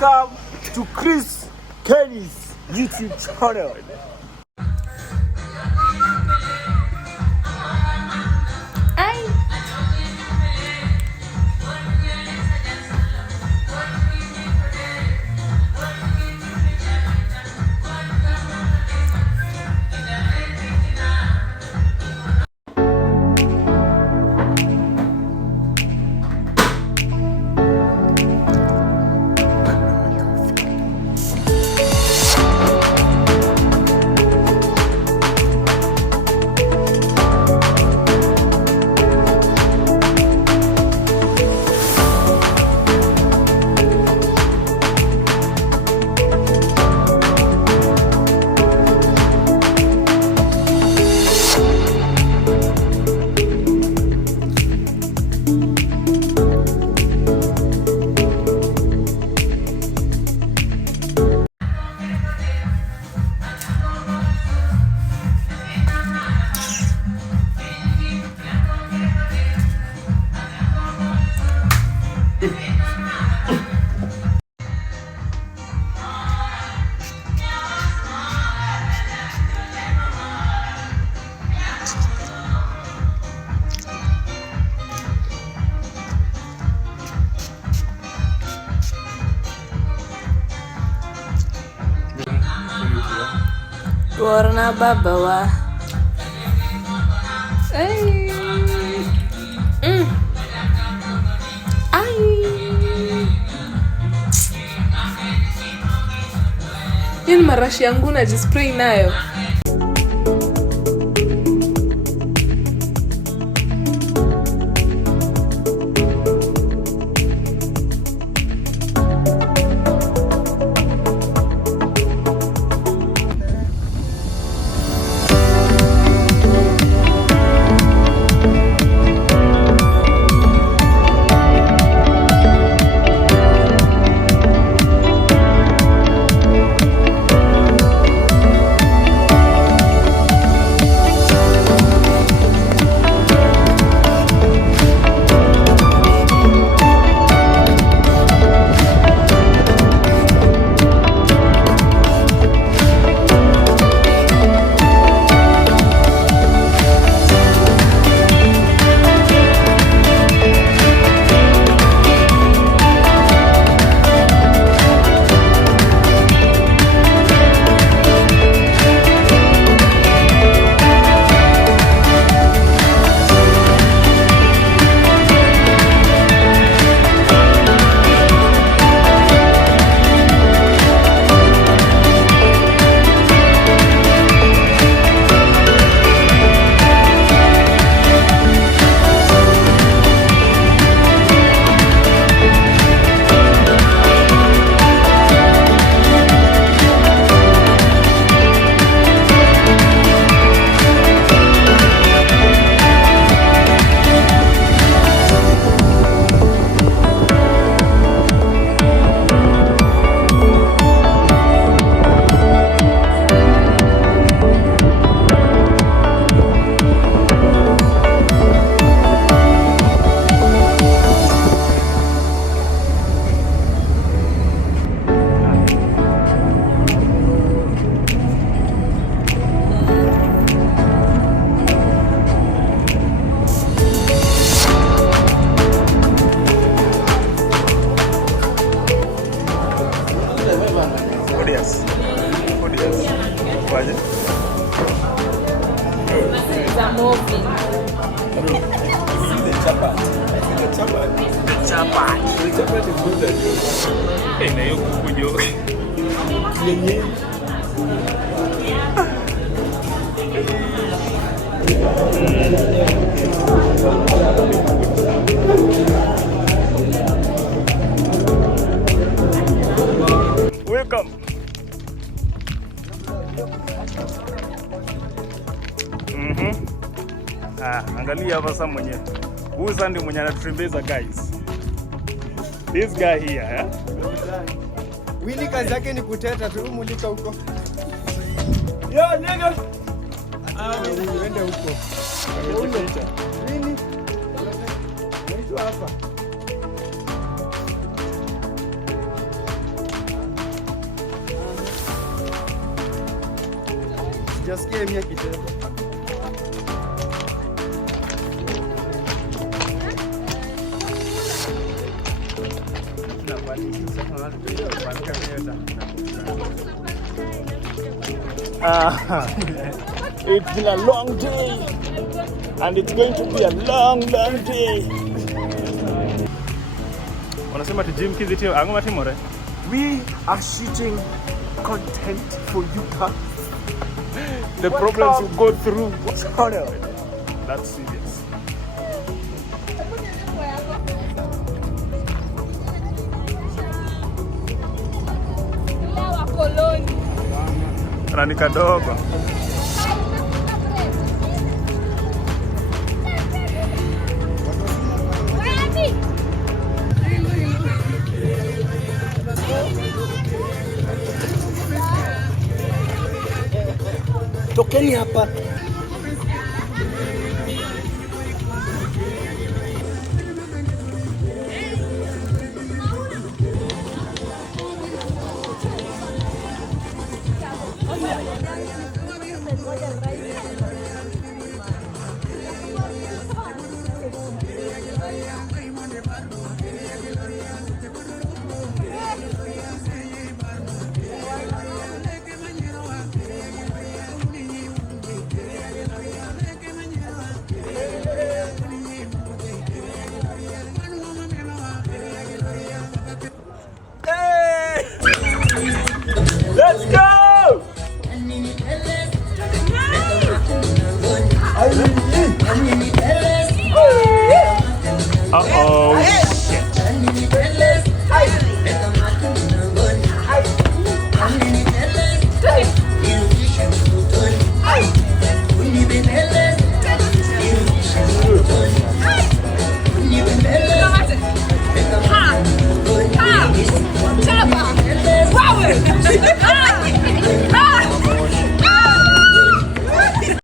Welcome to Chris Kenny's YouTube channel. Warna bawah. Ay. Hii marashi yangu najispray nayo. Welcome. Angalia hapa sasa mwenyewe. Huyu sasa ndiye mwenye anatutembeza guys. This guy here, eh? Willy kazi yake ni kuteta tu, mulika huko. Yo nigga. Uende huko. Nini? Unaitwa hapa. Sijasikia mia kitendo. It's been a long day, and it's going to be a long day. Wanasema ati Jim Kids iti angoma timore. We are shooting content for you guys. The problems you go through. That's serious. Rani kadogo. Tokeni hapa. Let's go! Uh-oh. Wow!